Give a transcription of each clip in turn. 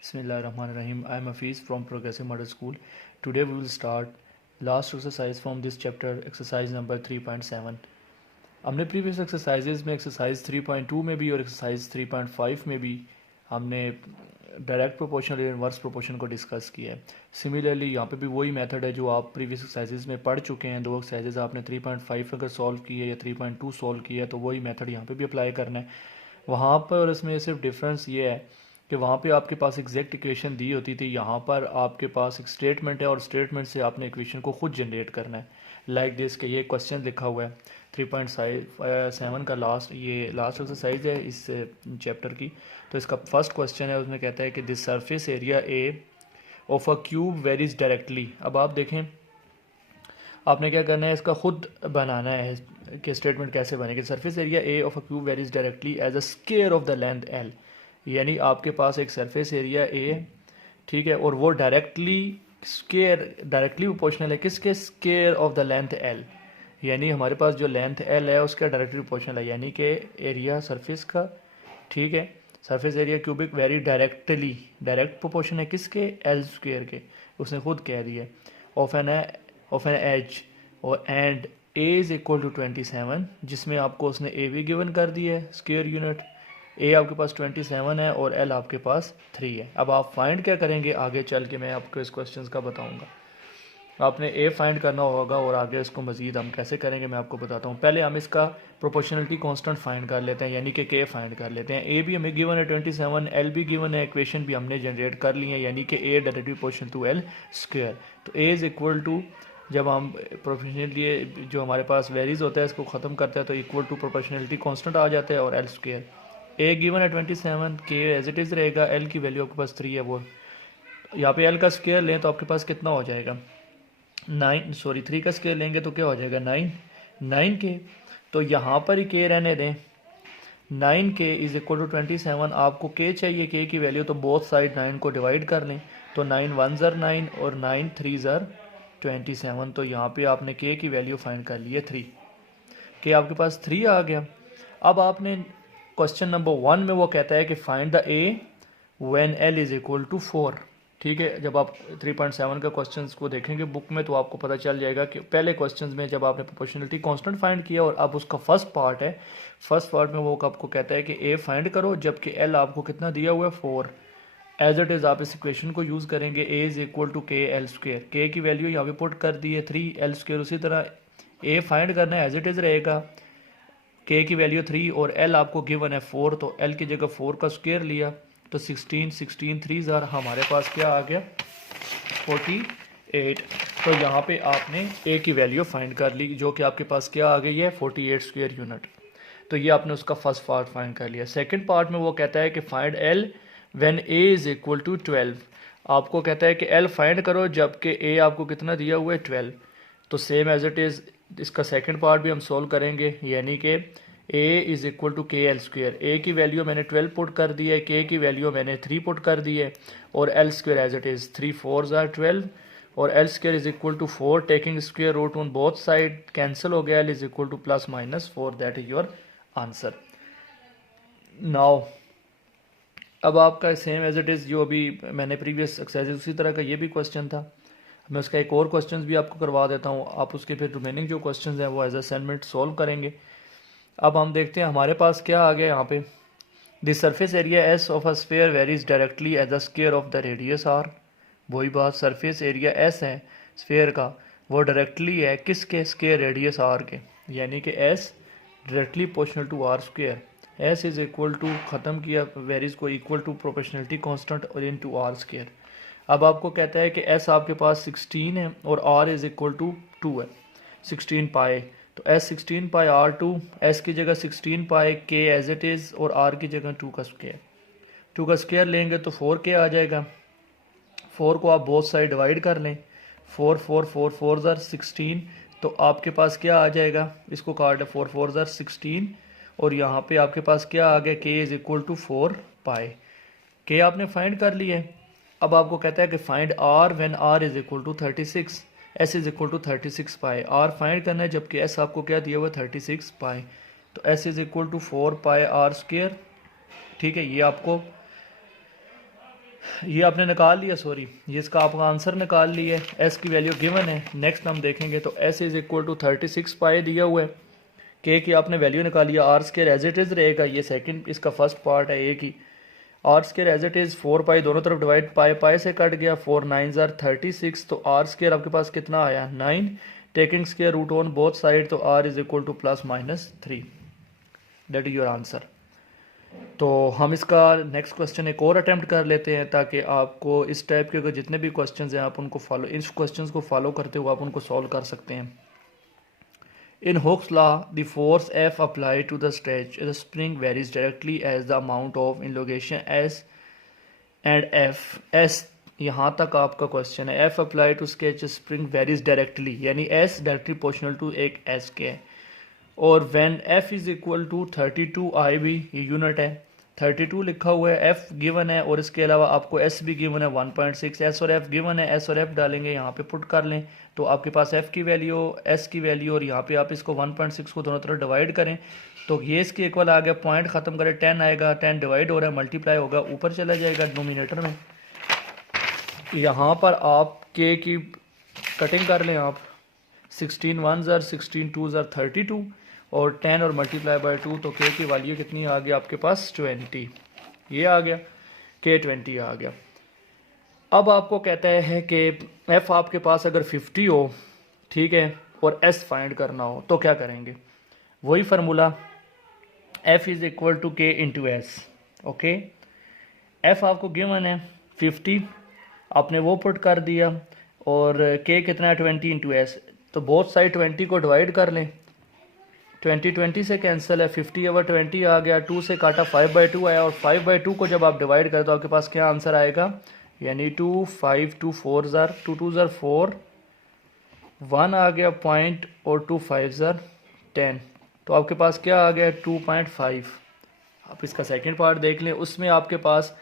Bismillahirrahmanirrahim. I am Hafiz from Progressive Model School. Today we will start last exercise from this chapter, exercise number 3.7. हमने previous exercises में exercise 3.2 में भी और exercise 3.5 में भी हमने डायरेक्ट प्रोपोर्शन और इनवर्स प्रोपोर्शन को डिस्कस किया है. सिमिलरली यहाँ पे भी वही मेथड है जो आप प्रीवियस एक्सरसाइजेज में पढ़ चुके हैं. दो एक्सरसाइजेज आपने 3.5 अगर सॉल्व की है या 3.2 सॉल्व किया है तो वही मेथड यहाँ पे भी अप्लाई करना है. वहाँ पर और इसमें सिर्फ डिफरेंस ये है कि वहाँ पे आपके पास एग्जैक्ट इक्वेशन दी होती थी. यहाँ पर आपके पास एक स्टेटमेंट है और स्टेटमेंट से आपने इक्वेशन को खुद जनरेट करना है. लाइक दिस के ये क्वेश्चन लिखा हुआ है 3.7 का लास्ट एक्सरसाइज है इस चैप्टर की. तो इसका फर्स्ट क्वेश्चन है, उसमें कहता है कि this surface area A of a cube varies directly. अब आप देखें आपने क्या करना है, इसका खुद बनाना है कि स्टेटमेंट कैसे बनेगी. Surface area A of a cube varies directly as a square of the length L. यानी आपके पास एक सरफेस एरिया ए, ठीक है, और वो डायरेक्टली प्रोपोर्शनल है किसके, square of the length L. यानी हमारे पास जो लेंथ एल है उसका डायरेक्टली प्रोपोर्शनल है, यानी कि एरिया सरफेस का, ठीक है, surface area cubic very direct proportion है किसके, एल स्क्वायर के. उसने खुद कह दिया ऑफ एन एज और and A is equal to 27, जिसमें आपको उसने ए भी गिवन कर दिया है स्क्वायर यूनिट. ए आपके पास 27 है और एल आपके पास 3 है. अब आप फाइंड क्या करेंगे आगे चल के मैं आपको इस क्वेश्चन का बताऊंगा. आपने ए फाइंड करना होगा और आगे इसको मजीद हम कैसे करेंगे मैं आपको बताता हूँ. पहले हम इसका प्रोपोर्शनलिटी कांस्टेंट फाइंड कर लेते हैं, यानी कि के फाइंड कर लेते हैं. ए भी हमें गिवन है 27, एल भी गिवन है, इक्वेशन भी हमने जनरेट कर ली है, यानी कि a directly proportional to l square. तो ए इज इक्वल टू, जब हम प्रोपोर्शनली जो हमारे पास वेरीज होता है इसको ख़त्म करते हैं तो इक्वल टू प्रोपोर्शनलिटी कांस्टेंट आ जाता है और एल स्क्वायर. ए गिवन है 27, के एज इट इज़ रहेगा, एल की वैल्यू आपके पास 3 है. वो यहाँ पे एल का स्क्वायर लें तो आपके पास कितना हो जाएगा 3 का स्क्वायर लेंगे तो क्या हो जाएगा 9 के. तो यहाँ पर ही के रहने दें. 9 के इज इक्वल टू 27. आपको के चाहिए, के की वैल्यू, तो बोथ साइड 9 को डिवाइड कर लें. तो 9 1 ज़र 9 और 9 3 ज़र 27. तो यहाँ पे आपने के की वैल्यू फाइंड कर ली है 3. के आपके पास 3 आ गया. अब आपने क्वेश्चन नंबर 1 में वो कहता है कि find the A when L is equal to 4. ठीक है, जब आप 3.7 का क्वेश्चंस को देखेंगे बुक में तो आपको पता चल जाएगा कि पहले क्वेश्चंस में जब आपने प्रोपोर्शनलिटी कांस्टेंट फाइंड किया और अब उसका फर्स्ट पार्ट है, फर्स्ट पार्ट में वो आपको कहता है कि ए फाइंड करो, जबकि एल आपको कितना दिया हुआ है 4. एज इट इज़ आप इस इक्वेशन को यूज़ करेंगे, ए इज इक्वल टू के एल स्क्वायर. के की वैल्यू यहाँ पे पुट कर दी है 3, एल स्क्वायर उसी तरह ए फाइंड करना है एज इट इज़ रहेगा. के की वैल्यू 3 और एल आपको गिवन है 4, तो एल की जगह 4 का स्क्वायर लिया तो 16 3 ज़र हमारे पास क्या आ गया 48. तो यहाँ पे आपने ए की वैल्यू फाइंड कर ली जो कि आपके पास क्या आ गई है 48 स्क्वायर यूनिट. तो ये आपने उसका फर्स्ट पार्ट फाइंड कर लिया. सेकंड पार्ट में वो कहता है कि find L when A is equal to 12. आपको कहता है कि एल फाइंड करो जबकि ए आपको कितना दिया हुआ है 12. तो सेम एज इट इज़ इसका सेकंड पार्ट भी हम सोल्व करेंगे, यानी कि a इज इक्वल टू के एल स्क्वायर. ए की वैल्यू मैंने 12 पुट कर दी है, के की वैल्यू मैंने 3 पुट कर दी है और L square as it is 3 4 ज़ार 12 और L square is equal to 4. Taking square root on both side cancel हो गया, L is equal to plus minus 4. That is your answer. Now अब आपका सेम एज इट इज़ जो अभी मैंने previous exercise उसी तरह का ये भी क्वेश्चन था. मैं उसका एक और क्वेश्चन भी आपको करवा देता हूँ, आप उसके फिर रिमेनिंग जो क्वेश्चन हैं वो एज असाइनमेंट सोल्व करेंगे. अब हम देखते हैं हमारे पास क्या आ गया यहाँ पे. The surface area S of a sphere varies directly as the square of the radius R. वही बात, सरफेस एरिया एस है स्फीयर का, वो डायरेक्टली है किसके, स्क्वायर रेडियस आर के, यानी कि S directly proportional to R square. S is equal to, ख़त्म किया वेरीज को, इक्वल टू प्रोपोर्शनलिटी कांस्टेंट और इन टू आर स्क्वायर. अब आपको कहता है कि एस आपके पास 16 है और आर इज इक्वल टू 2 है, 16 पाए. तो एस 16 पाए आर 2, एस की जगह 16 पाए के एज इट इज़ और आर की जगह 2 का स्क्वायर. 2 का स्क्वायर लेंगे तो 4 के आ जाएगा. 4 को आप बोथ साइड डिवाइड कर लें, 4 4 4 4 ज़र 16. तो आपके पास क्या आ जाएगा, इसको काट 4 4 ज़र 16 और यहाँ पे आपके पास क्या आ गया, के इज इक्वल टू 4 पाए. के आपने फाइंड कर लिया है. अब आपको कहता है कि find R when R is equal to 36, S is equal to 36 pi. Are find करना है जबकि एस आपको क्या दिया हुआ 36 पाए. तो एस इज इक्वल टू 4 पाए आर स्क्वायर. ठीक है, ये आपको ये आपने निकाल लिया, सॉरी ये इसका आपका आंसर निकाल लिया है, एस की वैल्यू गिवन है। नेक्स्ट हम देखेंगे तो S is equal to 36 pi दिया हुआ है, के की आपने वैल्यू निकाली है, R square as it is रहेगा, ये सेकंड इसका फर्स्ट पार्ट है ए की। R square as it is 4 pi दोनों तरफ डिवाइड, पाई पाई से कट गया, 4 9 आर 36, तो आर स्केयर आपके पास कितना आया 9, taking square root on both side, तो r is equal to +-3, that is your answer. तो हम इसका नेक्स्ट क्वेश्चन एक और अटेम्प्ट कर लेते हैं ताकि आपको इस टाइप के जितने भी क्वेश्चंस हैं आप उनको फॉलो, इस क्वेश्चंस को फॉलो करते हुए आप उनको सॉल्व कर सकते हैं। In Hooke's law, the force F applied to the stretch of the spring varies directly as the amount of elongation S and F. S यहाँ तक आपका क्वेश्चन है, F applied to sketch a spring varies directly, यानी S directly proportional to एक S के है, और when F is equal to 32 IB, ये यूनिट है, 32 लिखा हुआ है, F गिवन है, और इसके अलावा आपको S भी गिवन है 1.6, S और F गिवन है, S और F डालेंगे यहाँ पे पुट कर लें तो आपके पास F की वैल्यू, S की वैल्यू, और यहाँ पे आप इसको 1.6 को दोनों तरफ डिवाइड करें तो ये इसके इक्वल आ गया, पॉइंट ख़त्म करें 10 आएगा, 10 डिवाइड हो रहा है, मल्टीप्लाई होगा, ऊपर चला जाएगा डिनोमिनेटर में। यहाँ पर आप K की कटिंग कर लें आप, 16 1s are 16 2s are 32, और 10 और मल्टीप्लाई बाय 2, तो K की वैल्यू कितनी आ गया आपके पास 20, ये आ गया, K 20 आ गया। अब आपको कहता है कि F आपके पास अगर 50 हो, ठीक है, और S फाइंड करना हो तो क्या करेंगे, वही formula F is equal to K into S. Okay, F आपको गिवन है 50, आपने वो पुट कर दिया, और K कितना है 20 इंटू एस, तो बोथ साइड 20 को डिवाइड कर लें, 20 से कैंसिल है, 50 ओवर 20 आ गया, 2 से काटा 5/2 आया, और 5/2 को जब आप डिवाइड करें तो आपके पास क्या आंसर आएगा, यानी 2 5 2 4 ज़ार 2 2 ज़ार 4, 1 आ गया पॉइंट, और 2 5 ज़ार 10, तो आपके पास क्या आ गया 2.5। आप इसका सेकंड पार्ट देख लें, उसमें आपके पास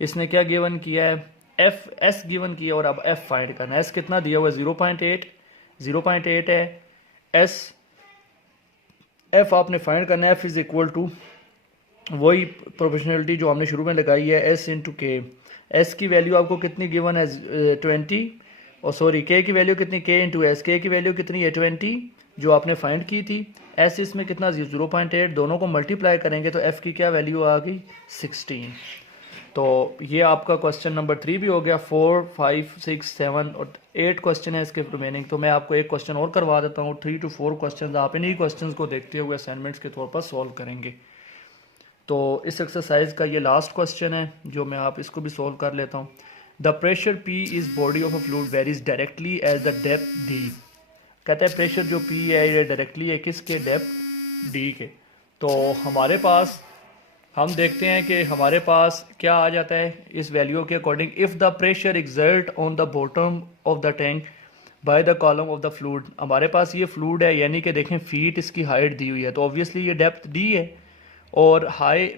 इसने क्या गिवन किया है, एफ एस गिवन किया, और अब एफ फाइंड करना है। एस कितना दिया हुआ है 0.8 है, एस एफ आपने फाइंड करना है, एफ इज इक्वल टू वही प्रोपोर्शनलिटी जो हमने शुरू में लगाई है, एस इंटू के। एस की वैल्यू आपको कितनी गिवन है 20, और सॉरी के की वैल्यू कितनी, के इंटू एस, के की वैल्यू कितनी है 20 जो आपने फाइंड की थी, एस इसमें कितना 0.8, दोनों को मल्टीप्लाई करेंगे तो एफ की क्या वैल्यू आ गई 16। तो ये आपका क्वेश्चन नंबर 3 भी हो गया। 4 5 6 7 और 8 क्वेश्चन है इसके रिमेनिंग, तो मैं आपको एक क्वेश्चन और करवा देता हूँ। 3 to 4 क्वेश्चन आप इन्हीं क्वेश्चन को देखते हुए असाइनमेंट्स के तौर पर सॉल्व करेंगे। तो इस एक्सरसाइज का ये लास्ट क्वेश्चन है जो मैं आप इसको भी सॉल्व कर लेता हूँ। The pressure P is body of a fluid varies directly as the depth D। कहता है प्रेशर जो P है ये डायरेक्टली है किसके, डेप्थ D के। तो हमारे पास हम देखते हैं कि हमारे पास क्या आ जाता है इस वैल्यू के according, if the pressure exert on the bottom of the tank by the column of the fluid. हमारे पास ये फ्लूइड है, यानी कि देखें फीट इसकी हाइट दी हुई है, तो ऑब्वियसली ये डेप्थ D है, और हाई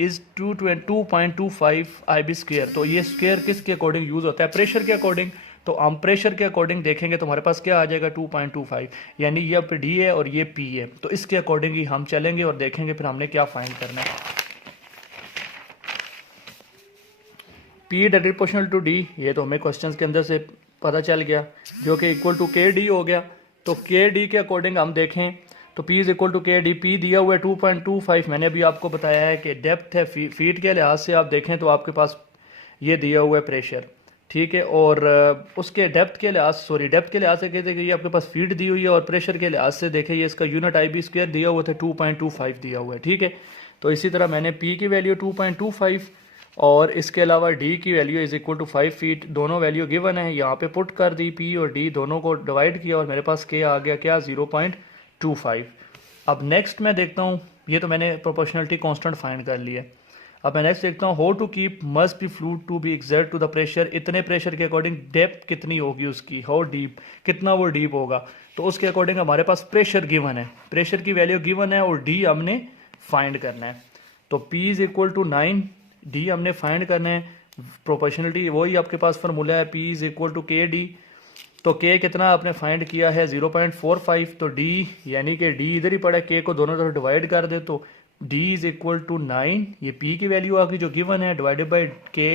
इज़ 2.25 IB स्क्वेयर। तो ये स्क्वेयर किसके अकॉर्डिंग यूज़ होता है, प्रेशर के अकॉर्डिंग। तो हम प्रेशर के अकॉर्डिंग देखेंगे तो हमारे पास क्या आ जाएगा 2.25, यानी ये D है और ये P है, तो इसके अकॉर्डिंग ही हम चलेंगे और देखेंगे फिर हमने क्या फाइंड करना है। P directly proportional to D, ये तो हमें क्वेश्चंस के अंदर से पता चल गया, जो कि इक्वल टू KD हो गया। तो KD के अकॉर्डिंग हम देखें तो P is equal to KD, P दिया हुआ है 2.25, मैंने अभी आपको बताया है कि डेप्थ है, फीट के लिहाज से आप देखें तो आपके पास ये दिया हुआ है प्रेशर, ठीक है, और उसके डेप्थ के लिहाज से कहते हैं कि ये आपके पास फीट दी हुई है, और प्रेशर के लिहाज से देखें ये इसका यूनिट IB स्क्वायर दिया हुआ था 2.25 दिया हुआ है, ठीक है। तो इसी तरह मैंने P की वैल्यू 2.25 और इसके अलावा D की value is equal to 5 feet, दोनों वैल्यू गिवन है, यहाँ पे पुट कर दी, P और D दोनों को डिवाइड किया और मेरे पास K आ गया क्या 0.25। अब नेक्स्ट मैं देखता हूँ, ये तो मैंने प्रोपोर्शनलिटी कांस्टेंट फाइंड कर लिया। अब मैं नेक्स्ट देखता हूँ, how to keep must be fluid to be exert to the pressure, इतने प्रेशर के अकॉर्डिंग डेप्थ कितनी होगी उसकी, हाउ डीप, कितना वो डीप होगा। तो उसके अकॉर्डिंग हमारे पास प्रेशर गिवन है, प्रेशर की वैल्यू गिवन है, और D हमने फाइंड करना है। तो P is equal to 9, D हमने फाइंड करना है, प्रोपोर्शनलिटी वही आपके पास फार्मूला है, P is equal to KD। तो K कितना आपने फाइंड किया है 0.45, तो D यानी कि D इधर ही पड़ा है, K को दोनों तरफ डिवाइड कर दे तो D इज इक्वल टू 9, ये P की वैल्यू आ गई जो गिवन है, डिवाइडेड बाई K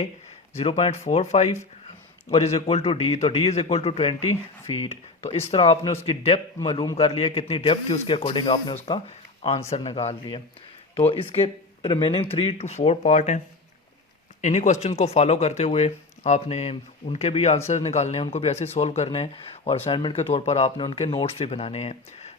0.45 और इज़ इक्वल टू डी, तो D is equal to 20 feet. तो इस तरह आपने उसकी डेप्थ मालूम कर लिया, कितनी डेप्थ थी उसके अकॉर्डिंग आपने उसका आंसर निकाल लिया। तो इसके रिमेनिंग 3 to 4 पार्ट हैं। इन्हीं क्वेश्चन को फॉलो करते हुए आपने उनके भी आंसर निकालने हैं, उनको भी ऐसे सॉल्व करने हैं और असाइनमेंट के तौर पर आपने उनके नोट्स भी बनाने हैं।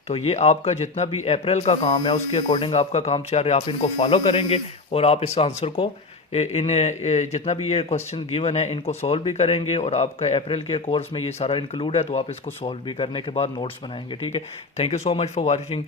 तो ये आपका जितना भी अप्रैल का काम है उसके अकॉर्डिंग आपका काम चल रहा है, आप इनको फॉलो करेंगे और आप इस आंसर को जितना भी ये क्वेश्चन गिवन है इनको सॉल्व भी करेंगे और आपका अप्रैल के कोर्स में ये सारा इंक्लूड है, तो आप इसको सॉल्व भी करने के बाद नोट्स बनाएंगे। ठीक है, thank you so much for watching.